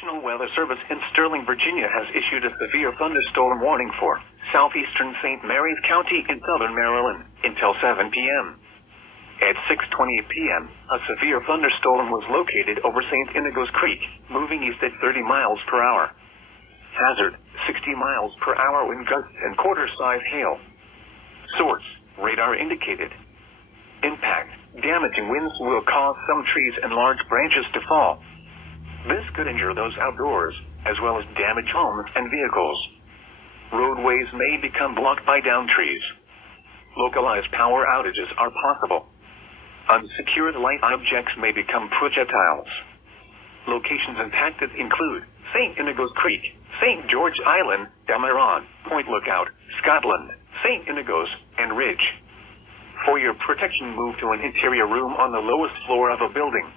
National Weather Service in Sterling, Virginia has issued a severe thunderstorm warning for southeastern St. Mary's County in southern Maryland until 7 p.m. At 6:28 p.m., a severe thunderstorm was located over St. Inigo's Creek, moving east at 30 miles per hour. Hazard, 60 miles per hour wind gusts and quarter-size hail. Source, radar indicated. Impact, damaging winds will cause some trees and large branches to fall. This could injure those outdoors, as well as damage homes and vehicles. Roadways may become blocked by downed trees. Localized power outages are possible. Unsecured light objects may become projectiles. Locations impacted include St. Inigo's Creek, St. George Island, Damaron, Point Lookout, Scotland, St. Inigo's, and Ridge. For your protection, move to an interior room on the lowest floor of a building.